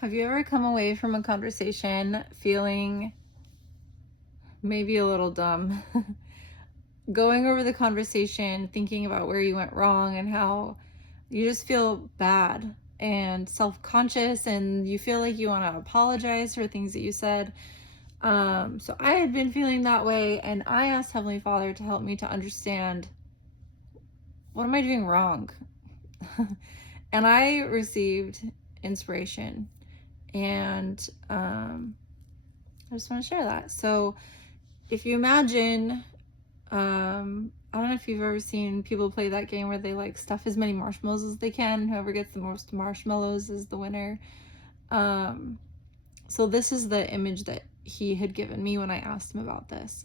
Have you ever come away from a conversation feeling maybe a little dumb? Going over the conversation, thinking about where you went wrong and how you just feel bad and self-conscious and you feel like you want to apologize for things that you said. So I had been feeling that way, and I asked Heavenly Father to help me to understand, what am I doing wrong? And I received inspiration, and I just want to share that. So if you imagine, I don't know if you've ever seen people play that game where they like stuff as many marshmallows as they can. Whoever gets the most marshmallows is the winner. So this is the image that he had given me when I asked him about this.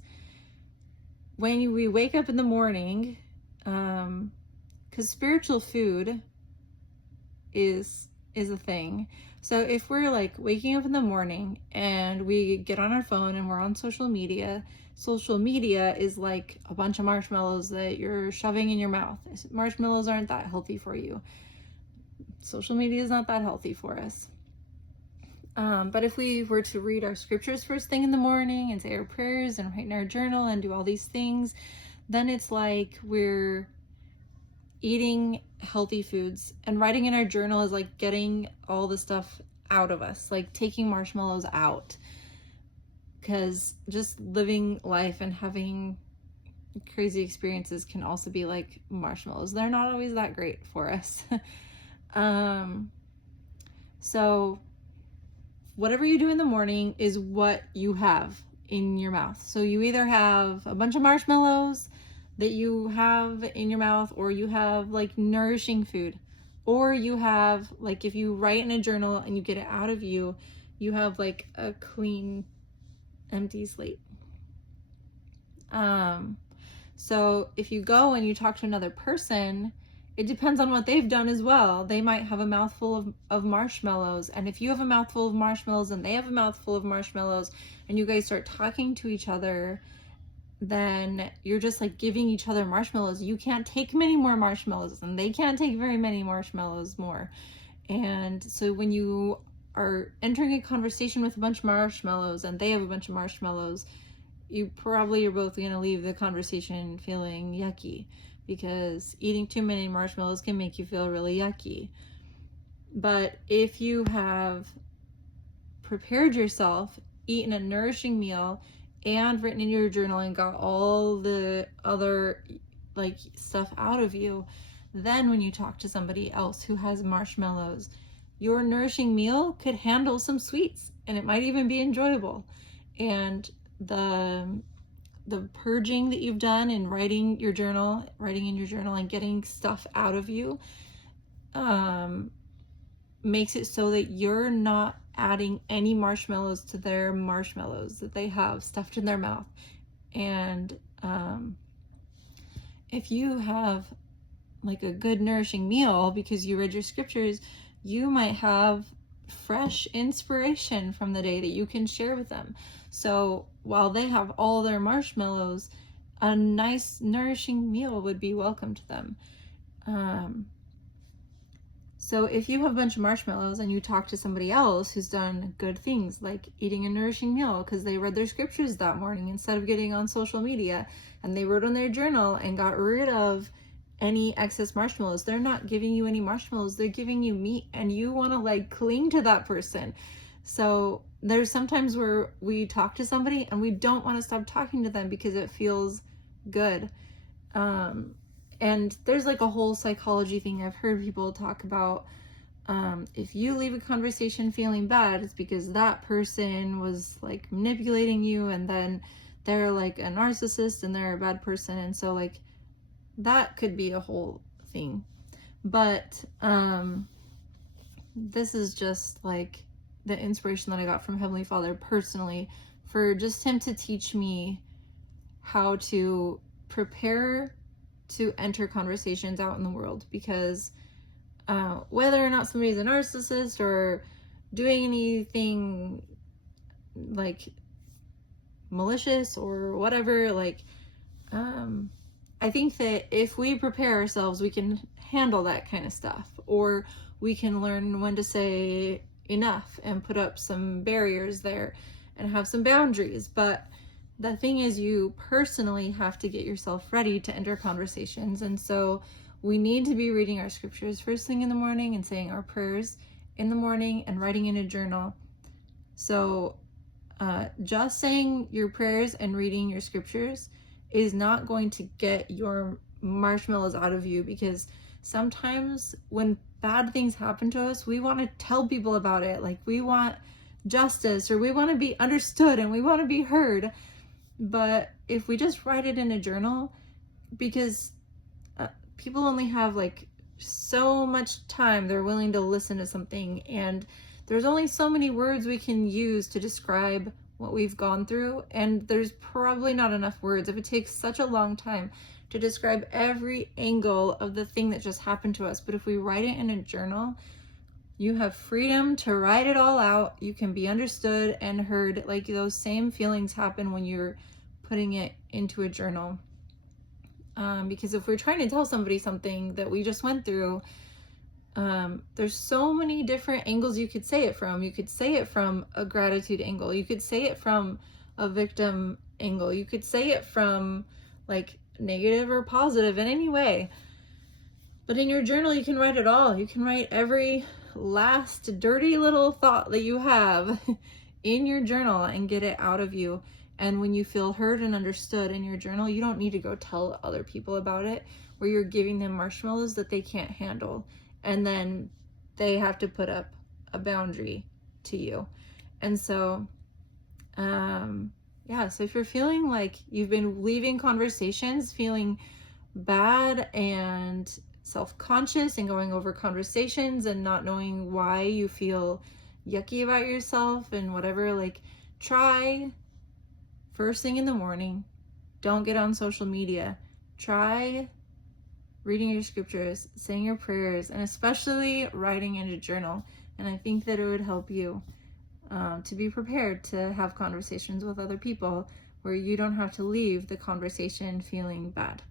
When we wake up in the morning, because spiritual food is a thing. So if we're like waking up in the morning and we get on our phone and we're on social media is like a bunch of marshmallows that you're shoving in your mouth. Marshmallows aren't that healthy for you. Social media is not that healthy for us. But if we were to read our scriptures first thing in the morning and say our prayers and write in our journal and do all these things, then it's like we're eating healthy foods, and writing in our journal is like getting all the stuff out of us, like taking marshmallows out, because just living life and having crazy experiences can also be like marshmallows. They're not always that great for us. So whatever you do in the morning is what you have in your mouth. So you either have a bunch of marshmallows that you have in your mouth, or you have like nourishing food, or you have like, if you write in a journal and you get it out of you, you have like a clean, empty slate. So if you go and you talk to another person, it depends on what they've done as well. They might have a mouthful of marshmallows, and if you have a mouthful of marshmallows and they have a mouthful of marshmallows, and you guys start talking to each other, then you're just like giving each other marshmallows. You can't take many more marshmallows, and they can't take very many marshmallows more. And so when you are entering a conversation with a bunch of marshmallows and they have a bunch of marshmallows, you probably are both going to leave the conversation feeling yucky, because eating too many marshmallows can make you feel really yucky. But if you have prepared yourself, eaten a nourishing meal, and written in your journal and got all the other like stuff out of you, then when you talk to somebody else who has marshmallows, your nourishing meal could handle some sweets, and it might even be enjoyable. And the purging that you've done in writing in your journal and getting stuff out of you makes it so that you're not adding any marshmallows to their marshmallows that they have stuffed in their mouth. And if you have like a good nourishing meal because you read your scriptures, you might have fresh inspiration from the day that you can share with them. So while they have all their marshmallows, a nice nourishing meal would be welcome to them. So if you have a bunch of marshmallows and you talk to somebody else who's done good things, like eating a nourishing meal because they read their scriptures that morning instead of getting on social media, and they wrote on their journal and got rid of any excess marshmallows, they're not giving you any marshmallows, they're giving you meat, and you want to like cling to that person. So there's sometimes where we talk to somebody and we don't want to stop talking to them because it feels good. And there's like a whole psychology thing I've heard people talk about. If you leave a conversation feeling bad, it's because that person was like manipulating you, and then they're like a narcissist and they're a bad person. And so like that could be a whole thing. But this is just like the inspiration that I got from Heavenly Father personally, for just him to teach me how to prepare to enter conversations out in the world. Because whether or not somebody's a narcissist or doing anything like malicious or whatever, like I think that if we prepare ourselves, we can handle that kind of stuff, or we can learn when to say enough and put up some barriers there and have some boundaries. But the thing is, you personally have to get yourself ready to enter conversations. And so we need to be reading our scriptures first thing in the morning and saying our prayers in the morning and writing in a journal. So just saying your prayers and reading your scriptures is not going to get your marshmallows out of you, because sometimes when bad things happen to us, we want to tell people about it. Like, we want justice, or we want to be understood, and we want to be heard. But if we just write it in a journal, because people only have like so much time they're willing to listen to something, and there's only so many words we can use to describe what we've gone through, and there's probably not enough words if it takes such a long time to describe every angle of the thing that just happened to us. But if we write it in a journal, you have freedom to write it all out. You can be understood and heard. Like, those same feelings happen when you're putting it into a journal. Because if we're trying to tell somebody something that we just went through, there's so many different angles you could say it from. You could say it from a gratitude angle. You could say it from a victim angle. You could say it from like negative or positive in any way. But in your journal, you can write it all. You can write every last dirty little thought that you have in your journal and get it out of you. And when you feel heard and understood in your journal, you don't need to go tell other people about it, where you're giving them marshmallows that they can't handle. And then they have to put up a boundary to you. And so, so if you're feeling like you've been leaving conversations feeling bad and self-conscious and going over conversations and not knowing why you feel yucky about yourself and whatever, like, try first thing in the morning, don't get on social media. Try reading your scriptures, saying your prayers, and especially writing in a journal. And I think that it would help you to be prepared to have conversations with other people where you don't have to leave the conversation feeling bad.